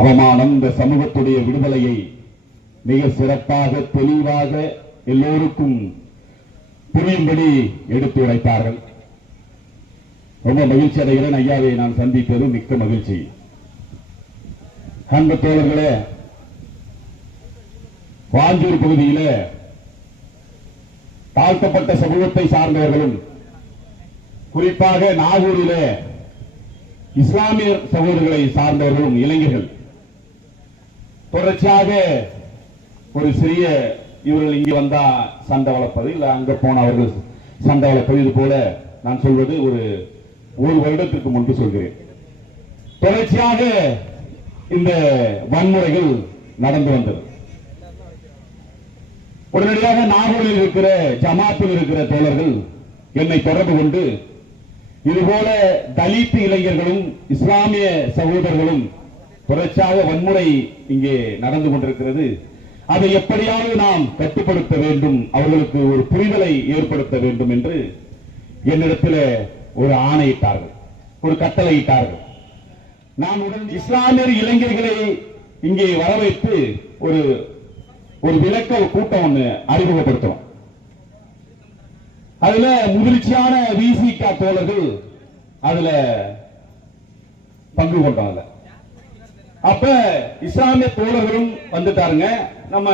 அவமானம் இந்த சமூகத்துடைய விடுதலையை மிக சிறப்பாக தெளிவாக எல்லோருக்கும் புரியும்படி எடுத்து உரைத்தார்கள் ரொம்ப மகிழ்ச்சி அடைகிறேன். ஐயாவை நான் சந்திப்பது மிக்க மகிழ்ச்சி. அன்பு தோழர்களே வாஞ்சூர் பகுதியில தாழ்த்தப்பட்ட சமூகத்தை சார்ந்தவர்களும் குறிப்பாக நாகூரில இஸ்லாமிய சகோதரர்களை சார்ந்தவர்களும் இளைஞர்கள் தொடர்ச்சியாக ஒரு சிறிய இவர்கள் இங்கே வந்தா சண்டை வளர்ப்பது இல்ல அங்க போன அவர்கள் சண்டை வளர்ப்பது இது போல நான் சொல்வது ஒரு ஒரு வருடத்திற்கு முன்பு சொல்கிறேன். தொடர்ச்சியாக இந்த வன்முறைகள் நடந்து வந்தது. உடனடியாக நாகூரில் இருக்கிற ஜமாத்தில் இருக்கிற தோழர்கள் என்னை தொடர்பு கொண்டு இதுபோல தலித்து இளைஞர்களும் இஸ்லாமிய சகோதரர்களும் தொடர்ச்சியாக வன்முறை இங்கே நடந்து கொண்டிருக்கிறது. அதை எப்படியாவது நாம் கட்டுப்படுத்த வேண்டும் அவர்களுக்கு ஒரு புரிதலை ஏற்படுத்த வேண்டும் என்று என்னிடத்தில் ஒரு ஆணையிட்டார்கள் ஒரு கட்டளையிட்டார்கள் நான் உடன் இஸ்லாமியர் இளைஞர்களை இங்கே வரவைத்து ஒரு ஒரு விளக்க கூட்டம் ஒண்ணு அறிமுகப்படுத்துறோம் அதுல முதிர்ச்சியான விசிகா தோழர்கள் அதுல பங்கு கொண்டாங்க அப்ப இஸ்லாமிய தோழர்களும் வந்துட்டாருங்க. நம்ம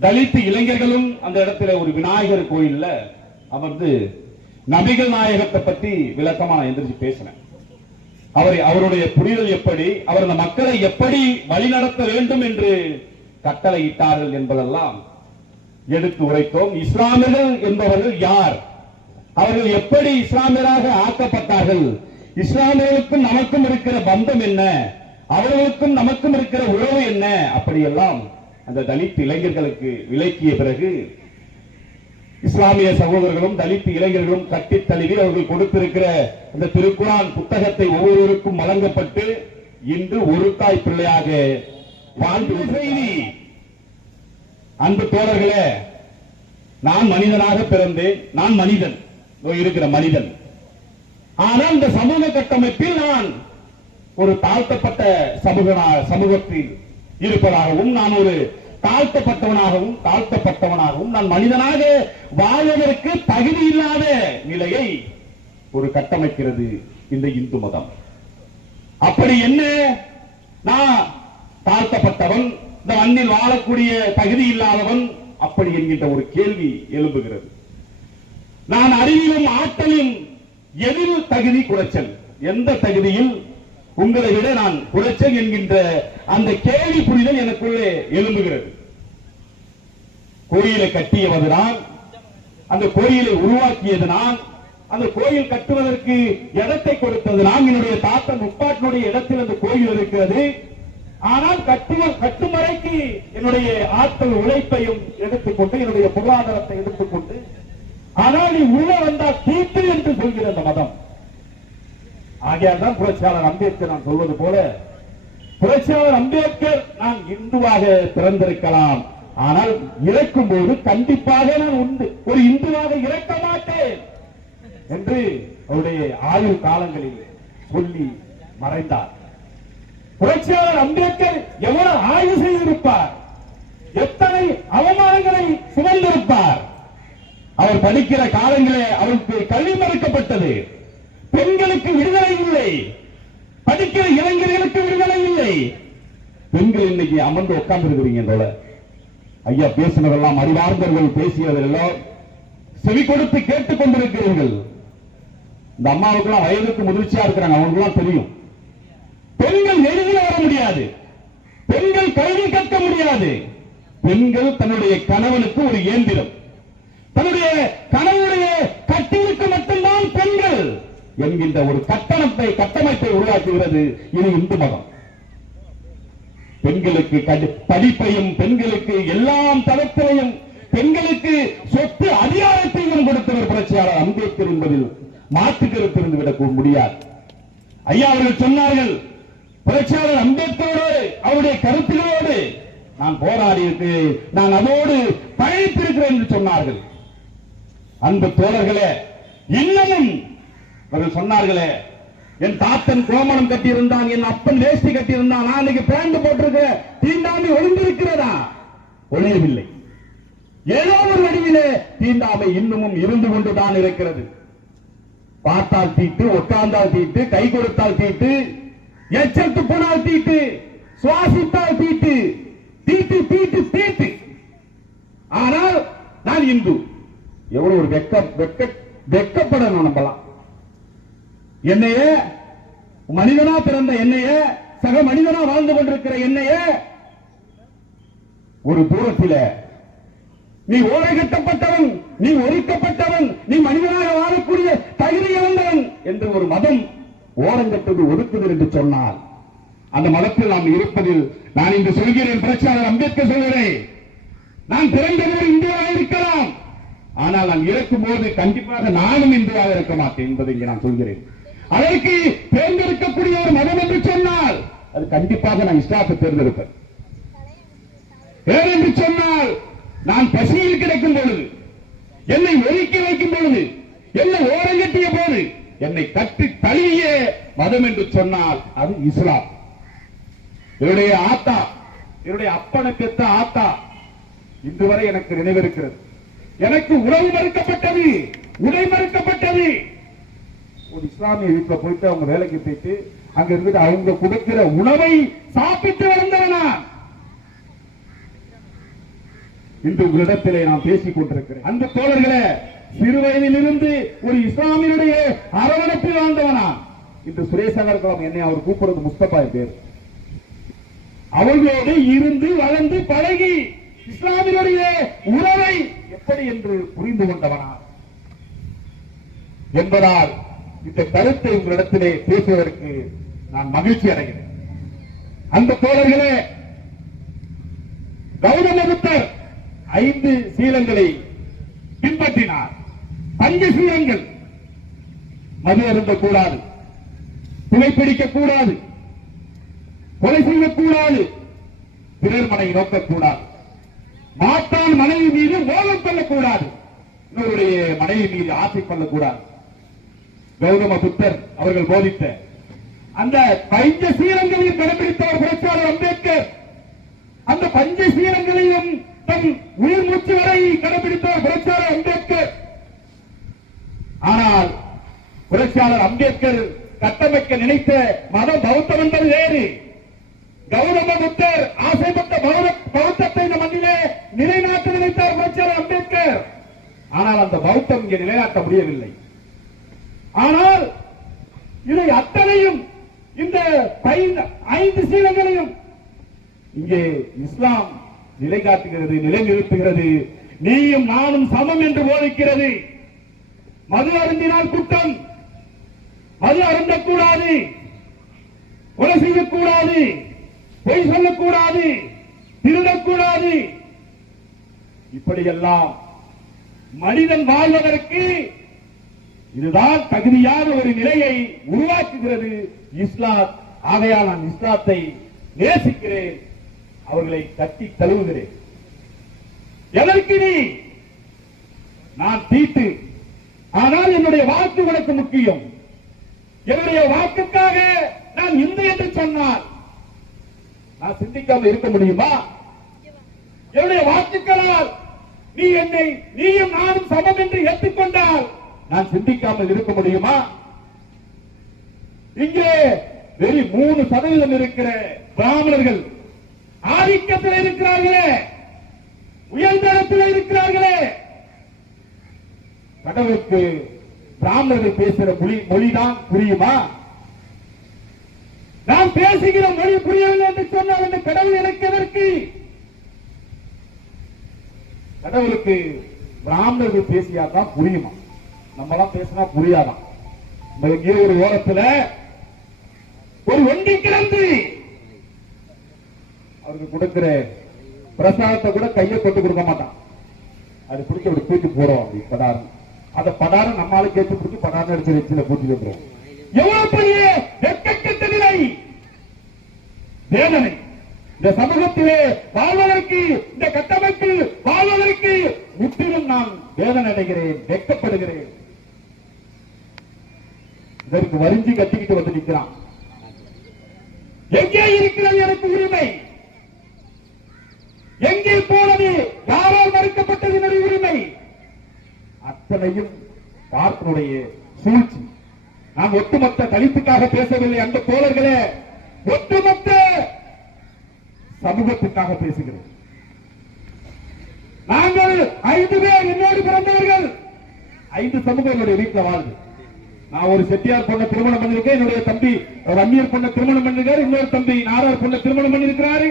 தலித்து இளைஞர்களும் அந்த இடத்துல ஒரு விநாயகர் கோயில்ல அமர்ந்து நபிகள் நாயகத்தை பத்தி விளக்கமா நான் எந்திரிச்சு பேசினேன். அவர் அவருடைய புரிதல் எப்படி அவர் அந்த மக்களை எப்படி வழிநடத்த வேண்டும் என்று கட்டளையிட்டார்கள் என்பதெல்லாம் எடுத்து உரைத்தோம். இஸ்லாமியர்கள் என்பவர்கள் யார்? அவர்கள் எப்படி இஸ்லாமியராக ஆக்கப்பட்டார்கள்? இஸ்லாமியர்களுக்கும் நமக்கும் இருக்கிற பந்தம் என்ன? அவர்களுக்கும் நமக்கும் இருக்கிற உறவு என்ன? அப்படியெல்லாம் அந்த தலித் இளைஞர்களுக்கு விளக்கிய பிறகு இஸ்லாமிய சகோதரர்களும் தலித் இளைஞர்களும் கட்டி தழுவி அவர்கள் கொடுத்திருக்கிற அந்த திருக்குறான் புத்தகத்தை ஒவ்வொருவருக்கும் வழங்கப்பட்டு இன்று ஒரு தாய் பிள்ளையாக வாழ்ந்து செய்தி அன்பு தோழர்களே நான் மனிதனாக பிறந்தேன். நான் மனிதன். இருக்கிற மனிதன். ஆனால் இந்த சமூக கட்டமைப்பில் நான் ஒரு தாழ்த்தப்பட்ட சமூக சமூகத்தில் இருப்பதாகவும் நான் ஒரு தாழ்த்தப்பட்டவனாகவும் தாழ்த்தப்பட்டவனாகவும் நான் மனிதனாக வாழ்வதற்கு தகுதி இல்லாத நிலையை ஒரு கட்டமைக்கிறது இந்த இந்து மதம். அப்படி என்ன? நான் தாழ்த்தப்பட்டவன் இந்த மண்ணில் வாழக்கூடிய தகுதி இல்லாதவன் அப்படி என்கின்ற ஒரு கேள்வி எழும்புகிறது. நான் அறிவிலும் ஆற்றலும் எதில் தகுதி குறைச்சல் எந்த தகுதியில்? உங்களை விட நான் குறைச்சன் என்கின்ற அந்த கேள்வி புரிதல் எனக்குள்ளே எழும்புகிறது. கோயிலை கட்டியவது நான் அந்த கோயிலை உருவாக்கியது நான் அந்த கோயில் கட்டுவதற்கு இடத்தை கொடுத்தது நான் என்னுடைய தாத்தன் முப்பாட்டினுடைய இடத்தில் அந்த கோயில் இருக்கிறது. ஆனால் கட்டுவ கட்டும் வரைக்கு என்னுடைய ஆற்றல் உழைப்பையும் எடுத்துக்கொண்டு என்னுடைய பொருளாதாரத்தை எடுத்துக்கொண்டு ஆனால் நீ உள்ள வந்தா தீட்டு என்று சொல்கிற அந்த மதம். ஆகையால் தான் புரட்சியாளர் அம்பேத்கர் நான் சொல்வது போல புரட்சியாளர் அம்பேத்கர் நான் இந்துவாக பிறந்திருக்கலாம். ஆனால் இறக்கும் போது கண்டிப்பாக நான் உண்டு. ஒரு இந்துவாக இறக்க மாட்டேன் என்று அவருடைய ஆயுள் காலங்களில் சொல்லி மறைந்தார். புரட்சியாளர் அம்பேத்கர் எவ்வளவு ஆய்வு செய்திருப்பார்? எத்தனை அவமானங்களை சுமந்திருப்பார்? அவர் படிக்கிற காலங்களே அவருக்கு கல்வி மறுக்கப்பட்டது. பெண்களுக்கு விடுதலை இல்லை. படிக்கிற இளைஞர்களுக்கு விடுதலை இல்லை. பெண்கள் இன்னைக்கு அமர்ந்து உட்கார்ந்து இருக்கிறீங்க ஐயா பேசினதெல்லாம் அறிவார்ந்தவர்கள் பேசியதெல்லாம் செவி கொடுத்து கேட்டுக் கொண்டிருக்கிறீர்கள். இந்த அம்மாவுக்கெல்லாம் வயதுக்கு முதிர்ச்சியா இருக்கிறாங்க அவங்களுக்குலாம் தெரியும். பெண்கள் எளிதில் வர முடியாது. பெண்கள் கல்வி கற்க முடியாது. பெண்கள் தன்னுடைய கணவனுக்கு ஒரு இயந்திரம். தன்னுடைய கணவனுடைய கட்டிலுக்கு மட்டும் என்கின்ற ஒரு கட்டணத்தை கட்டமைப்பை உருவாக்குகிறது இது இந்து மதம். பெண்களுக்கு படிப்பையும் பெண்களுக்கு எல்லாம் தரத்திலையும் பெண்களுக்கு சொத்து அதிகாரத்தையும் கொடுத்தவர் புரட்சியாளர் அம்பேத்கர் என்பதில் மாற்று கருத்து இருந்து விட முடியாது. ஐயா அவர்கள் சொன்னார்கள் புரட்சியாளர் அம்பேத்கரோடு அவருடைய கருத்துகளோடு நான் போராடி இருக்கிறேன் நான் அதோடு பயணித்திருக்கிறேன் என்று சொன்னார்கள். அன்பு தோழர்களே இன்னமும் அவர்கள் சொன்னார்களே என் தாத்தன் கோமணம் கட்டியிருந்தான் என் அப்பன் வேஷ்டி கட்டியிருந்தான் நான் இன்னைக்கு பேண்ட் போட்டிருக்க தீண்டாமை ஒளிந்திருக்கிறதா ஒளியவில்லை ஏதோ ஒரு வடிவிலே தீண்டாமை இன்னமும் இருந்து கொண்டுதான் இருக்கிறது. பார்த்தால் தீட்டு உட்கார்ந்தால் தீட்டு கை கொடுத்தால் தீட்டு எச்சல் துப்பினால் தீட்டு சுவாசித்தால் தீட்டு தீட்டு தீட்டு தீட்டு. ஆனால் நான் இந்து. எவ்வளவு ஒரு வெக்க வெக்க வெக்கப்படணும் நம்பலாம் என்னைய மனிதனா பிறந்த என்னைய சக மனிதனா வாழ்ந்து கொண்டிருக்கிற என்னைய ஒரு தூரத்தில நீ ஓரை கட்டப்பட்டவன் நீ ஒதுக்கப்பட்டவன் நீ மனிதனாக வாழக்கூடிய தகுதி இழந்தவன் என்று ஒரு மதம் ஓரங்கட்டது ஒதுக்குது என்று சொன்னால் அந்த மதத்தில் நாம் இருப்பதில் நான் இன்று சொல்கிறேன் புரட்சியாளர் அம்பேத்கர் சொல்கிறேன் நான் பிறந்தவர் இந்தியாவாக இருக்கலாம். ஆனால் நான் இறக்கும் போது கண்டிப்பாக நானும் இந்தியாவாக இருக்க மாட்டேன் என்பதை இங்கே நான் சொல்கிறேன். அதற்கு தேர்ந்தெடுக்கக்கூடிய ஒரு மதம் என்று சொன்னால் அது கண்டிப்பாக நான் இஸ்லாத்தை தேர்ந்தெடுப்பேன். ஏனென்று சொன்னால் நான் பசியில் கிடக்கும் பொழுது என்னை ஒதுக்கி வைக்கும் பொழுது என்னை ஓரங்கட்டிய போது என்னை கட்டி தழுவிய மதம் என்று சொன்னால் அது இஸ்லாம். என்னுடைய ஆத்தா என்னுடைய அப்பனை ஆத்தா இன்று வரை எனக்கு நினைவிருக்கிறது. எனக்கு உணவு மறுக்கப்பட்டது உடை மறுக்கப்பட்டது ஒரு இஸ்லாமிய வீட்டில் போயிட்டு அவங்க வேலைக்கு போயிட்டு அங்க இருந்துட்டு அவங்க கொடுக்கிற உணவை சாப்பிட்டு வந்தவனா? இன்று உங்களிடத்திலே நான் பேசிக் கொண்டிருக்கிறேன். அந்த தோழர்களே சிறு வயதிலிருந்து ஒரு இஸ்லாமியனுடைய அரவணைப்பில் வாழ்ந்தவனா? இன்று சுரேஷ் அகர்கலாம் என்னை அவர் கூப்பிடுறது முஸ்தபா பேர் அவர்களோடு இருந்து வளர்ந்து பழகி இஸ்லாமியருடைய உறவை எப்படி என்று புரிந்து கொண்டவனா? என்பதால் இந்த கருத்தை உங்களிடத்திலே பேசுவதற்கு நான் மகிழ்ச்சி அடைகிறேன். அந்த தோழர்களே கௌதம புத்தர் ஐந்து சீலங்களை பின்பற்றினார். பஞ்ச சீலங்கள் மது அருந்தக்கூடாது புகைப்பிடிக்க கூடாது கொலை செய்யக்கூடாது பிறர் மனை நோக்கக்கூடாது மாட்டான் மனைவி மீது மோகம் கொள்ளக்கூடாது இன்னொருடைய மனைவி மீது ஆசை கொள்ளக்கூடாது. கௌதம புத்தர் அவர்கள் போதித்த. அந்த பஞ்ச சீரங்களையும் கடைபிடித்தவர் புரட்சியாளர் அம்பேத்கர். அந்த பஞ்ச சீரங்களையும் தன் உயிர் மூச்சு வரை கடைபிடித்தவர் புரட்சியாளர் அம்பேத்கர். ஆனால் புரட்சியாளர் அம்பேத்கர் கட்டமைக்க நினைத்த மதம் பௌத்தம் என்பது வேறு. கௌதம புத்தர் ஆசைப்பட்ட பௌத்தத்தை இந்த மண்ணிலே நிலைநாட்ட நினைத்தார் புரட்சியாளர் அம்பேத்கர். ஆனால் அந்த பௌத்தம் இங்கே நிலைநாட்ட முடியவில்லை. ஆனால் இதை அத்தனையும் இந்த ஐந்து சீலங்களையும் இங்கே இஸ்லாம் நிலை காட்டுகிறது நிலைநிறுத்துகிறது. நீயும் நானும் சமம் என்று போதிக்கிறது. மது அருந்தினால் குற்றம். மது அருந்தக்கூடாது. கொலை செய்யக்கூடாது. பொய் சொல்லக்கூடாது. திருடக்கூடாது. இப்படியெல்லாம் மனிதன் வாழ்வதற்கு இதுதான் தகுதியான ஒரு நிலையை உருவாக்குகிறது இஸ்லாம் ஆகையால் நான் இஸ்லாத்தை நேசிக்கிறேன் அவர்களை கட்டி தழுவுகிறேன். எதற்கு நீ? நான் தீட்டு. ஆனால் என்னுடைய வாக்கு உனக்கு முக்கியம். என்னுடைய வாக்குக்காக நான் இந்து என்று சொன்னால் நான் சிந்திக்காமல் இருக்க முடியுமா? என்னுடைய வாக்குகளால் நீ என்னை நீயும் நானும் சமம் என்று ஏற்றுக்கொண்டால் நான் சிந்திக்காமல் இருக்க முடியுமா? இங்கே வெறி மூணு சதவீதம் இருக்கிற பிராமணர்கள் ஆதிக்கத்தில் இருக்கிறார்களே உயர்ந்தரத்தில் இருக்கிறார்களே. கடவுளுக்கு பிராமணர்கள் பேசுகிற மொழி மொழிதான் புரியுமா? நான் பேசுகிற மொழி புரியவில்லை என்று சொன்னால் அந்த கடவுள் எனக்கு எதற்கு? கடவுளுக்கு பிராமணர்கள் பேசியாதான் புரியுமா? நம்மளாம் பேசினா புரியாதான். இந்த இங்கே ஒரு ஓரத்துல ஒரு ஒண்டி கிடந்து அவருக்கு கொடுக்கிற பிரசாதத்தை கூட கையை கொண்டு கொடுக்க மாட்டான். அது பிடிச்சி அப்படி தூக்கி போறோம் அப்படி படாரு அந்த படாரு நம்மளால கேட்டு பிடிச்சி படாரு அடிச்சு வச்சு பூட்டி வந்துடும் எவ்வளவு பெரிய வெட்கக்கெட்ட நிலை? வேதனை இந்த சமூகத்திலே வாழ்வதற்கு இந்த கட்டமைப்பில் வாழ்வதற்கு முற்றிலும் நான் வேதனை அடைகிறேன் வெட்கப்படுகிறேன். இதற்கு வரிஞ்சு கட்டிக்கிட்டு வந்து நிற்கிறான். எங்கே இருக்கிறது எனக்கு உரிமை? எங்கே போனது? யாரால் மறுக்கப்பட்டது என்னுடைய உரிமை? அத்தனையும் பார்ப்பனுடைய சூழ்ச்சி. நான் ஒட்டுமொத்த தலித்துக்காக பேசவில்லை அந்த தோழர்களே. ஒட்டுமொத்த சமூகத்துக்காக பேசுகிறேன். நாங்கள் ஐந்து பேர் என்னோடு பிறந்தவர்கள். ஐந்து சமூகம் என்னுடைய வீட்டில் வாழ்ந்து. நான் ஒரு செட்டியார் பொண்ணை திருமணம் பண்ணிருக்கேன். என்னுடைய தம்பி ஒரு அந்நியர் பொண்ணை திருமணம் பண்ணிருக்காரு. இன்னொரு தம்பி நாரார் பொண்ணை திருமணம் பண்ணிருக்கிறாரு.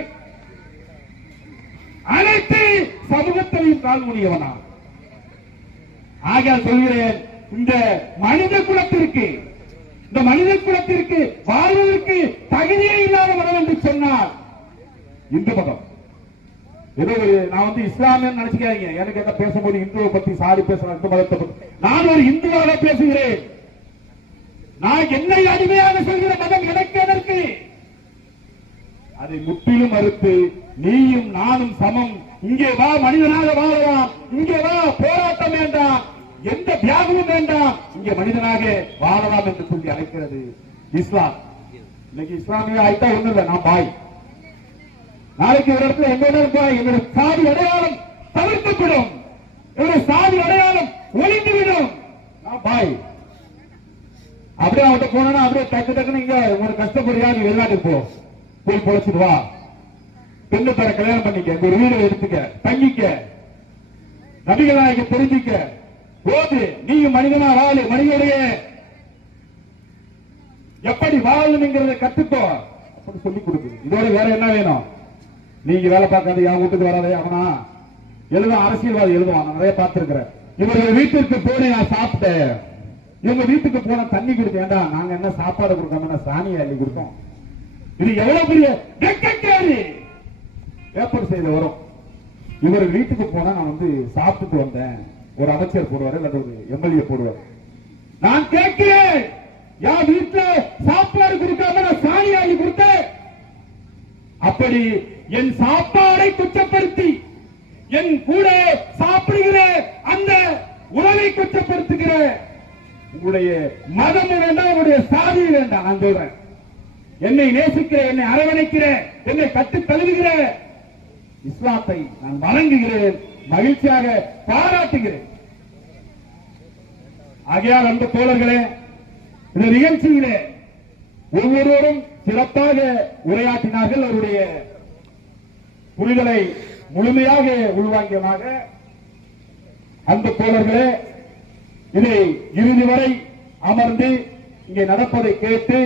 அனைத்து சமூகத்தையும் கால்முடியவனா ஆக சொல்கிறேன் இந்த மனித குலத்திற்கு இந்த மனித குலத்திற்கு வாழ்வதற்கு தகுதியே இல்லாதவர்கள் என்று சொன்னார் இந்து மதம். ஏதோ ஒரு நான் வந்து இஸ்லாமியன் நினைச்சுக்காதீங்க. எனக்கு என்ன பேசும்போது இந்துவை பத்தி சாரி பேசுறேன். இந்து மதத்தை பத்தி. நான் ஒரு இந்துவாக பேசுகிறேன். நான் என்னை அடிமையாக சொல்கிற மதம் எனக்கு எதற்கு? அதை முற்றிலும் மறுத்து நீயும் நானும் சமம். இங்கே வா மனிதனாக வாழலாம். இங்கே வா போராட்டம் வேண்டாம். எந்த தியாகமும் வேண்டாம். இங்கே மனிதனாக வாழலாம் என்று சொல்லி அழைக்கிறது இஸ்லாம். இன்னைக்கு இஸ்லாமிய ஆயிட்டா ஒண்ணு இல்லை நான் பாய். நாளைக்கு ஒரு இடத்துல எங்க பாய் போய் சாதி அடையாளம் தவிர்க்கப்படும் என்னுடைய சாதி அடையாளம் ஒழிந்துவிடும். நான் பாய். அப்படியே அவன்கிட்ட போனா அப்படியே டக்கு டக்குன்னு இங்க ஒரு கஷ்டப்படுறியா நீ வெளிநாட்டுக்கு போ. போய் பொழைச்சிட்டு வா. பெண்ணு தர கல்யாணம் பண்ணிக்க. ஒரு வீடு எடுத்துக்க. தங்கிக்க. நபிகள் நாயகம் தெரிஞ்சுக்க. போது. நீயும் மனிதனா வாழு மனிதனுடைய எப்படி வாழணுங்கிறத கத்துக்கோ. அப்படி சொல்லி கொடுக்குது இதோட வேற என்ன வேணும்? நீங்க வேலை பார்க்காத என் வீட்டுக்கு வராதே அவனா? எழுதும் அரசியல்வாதி எழுதுவான். நான் நிறைய பார்த்திருக்கிறேன். இவர்கள் வீட்டிற்கு போனேன் நான் சாப்பிட்டேன். இவங்க வீட்டுக்கு போன தண்ணி கொடுத்தேன்டா நாங்க என்ன சாப்பாடு கொடுக்காம சாணியை அள்ளி கொடுத்தோம்? இது எவ்வளவு பெரிய வெட்கக்கேடு பேப்பர் செய்த வரும். இவர் வீட்டுக்கு போனா நான் வந்து சாப்பிட்டுட்டு வந்தேன். ஒரு அமைச்சர் போடுவாரு அல்லது ஒரு எம்எல்ஏ போடுவார். நான் கேட்கிறேன். யார் வீட்டுல சாப்பாடு கொடுக்காம நான் சாணி அள்ளி கொடுத்தேன்? அப்படி என் சாப்பாடை குற்றப்படுத்தி என் கூட சாப்பிடுகிற அந்த உணவை குற்றப்படுத்துகிற உங்களுடைய மதம் வேண்டாம் உங்களுடைய சாதி வேண்டாம் நான் சொல்றேன் என்னை நேசிக்கிற என்னை அரவணைக்கிற என்னை கட்டு தழுவுகிற இஸ்லாத்தை நான் வணங்குகிறேன் மகிழ்ச்சியாக பாராட்டுகிறேன். ஆகையால் அந்த தோழர்களே இந்த நிகழ்ச்சியிலே ஒவ்வொருவரும் சிறப்பாக உரையாற்றினார்கள் அவருடைய புரிதலை முழுமையாக உள்வாங்கியமாக. அந்த தோழர்களே இதை இறுதி வரை அமர்ந்து இங்கே நடப்பதை கேட்டு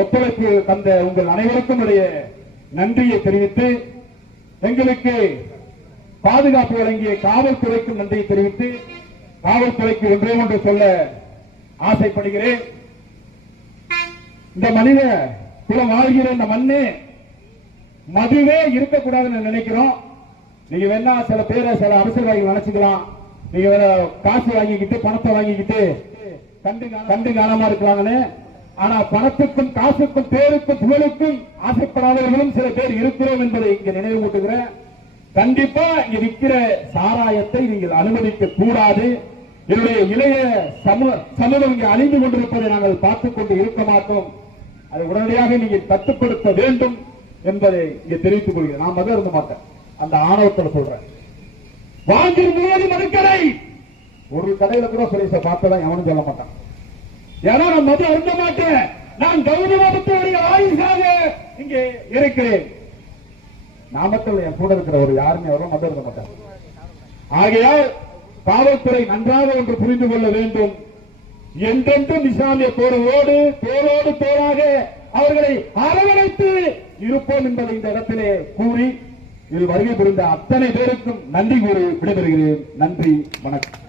ஒத்துழைப்பு தந்த உங்கள் அனைவருக்கும் உடைய நன்றியை தெரிவித்து எங்களுக்கு பாதுகாப்பு வழங்கிய காவல்துறைக்கும் நன்றியை தெரிவித்து காவல்துறைக்கு ஒன்றே ஒன்று சொல்ல ஆசைப்படுகிறேன். இந்த மனித குலம் வாழ்கிற இந்த மண்ணு மதுவே இருக்கக்கூடாதுன்னு நினைக்கிறோம். நீங்க வேணா சில பேரை சில அரசியல்வாதிகள் நினைச்சுக்கலாம் நீங்க வேற காசு வாங்கிக்கிட்டு பணத்தை வாங்கிக்கிட்டு கண்டு கண்டு காணாம இருக்கிறாங்கன்னு ஆனா பணத்துக்கும் காசுக்கும் பேருக்கும் புகழுக்கும் ஆசைப்படாதவர்களும் சில பேர் இருக்கிறோம் என்பதை இங்க நினைவூட்டுகிறேன் கண்டிப்பா இங்க விற்கிற சாராயத்தை நீங்கள் அனுமதிக்க கூடாது என்னுடைய இளைய சமூகம் இங்கே அழிந்து கொண்டிருப்பதை நாங்கள் பார்த்துக் கொண்டு இருக்க மாட்டோம். அதை உடனடியாக நீங்கள் கட்டுப்படுத்த வேண்டும் என்பதை இங்கே தெரிவித்துக் கொள்கிறேன். நான் மத இருந்த மாட்டேன். அந்த ஆணவத்தில் சொல்றேன். வாங்கி முழுவதும் மதுக்கடை ஒரு கடையில கூட சுரேஷ பார்த்ததான் எவனும் சொல்ல மாட்டான். ஏன்னா நான் மது அருந்த மாட்டேன். நான் கௌரவத்துடைய ஆயுஷாக இங்கே இருக்கிறேன். நாமக்கல் என் கூட இருக்கிற ஒரு யாருமே அவரும் மது அருந்த மாட்டார். ஆகையால் காவல்துறை நன்றாக ஒன்று புரிந்து கொள்ள வேண்டும். என்றென்றும் இஸ்லாமிய தோழரோடு தோளோடு தோளாக அவர்களை அரவணைத்து இருப்போம் என்பதை இந்த இடத்திலே கூறி இதில் வருகை புரிந்த அத்தனை பேருக்கும் நன்றி கூறி விடைபெறுகிறேன். நன்றி வணக்கம்.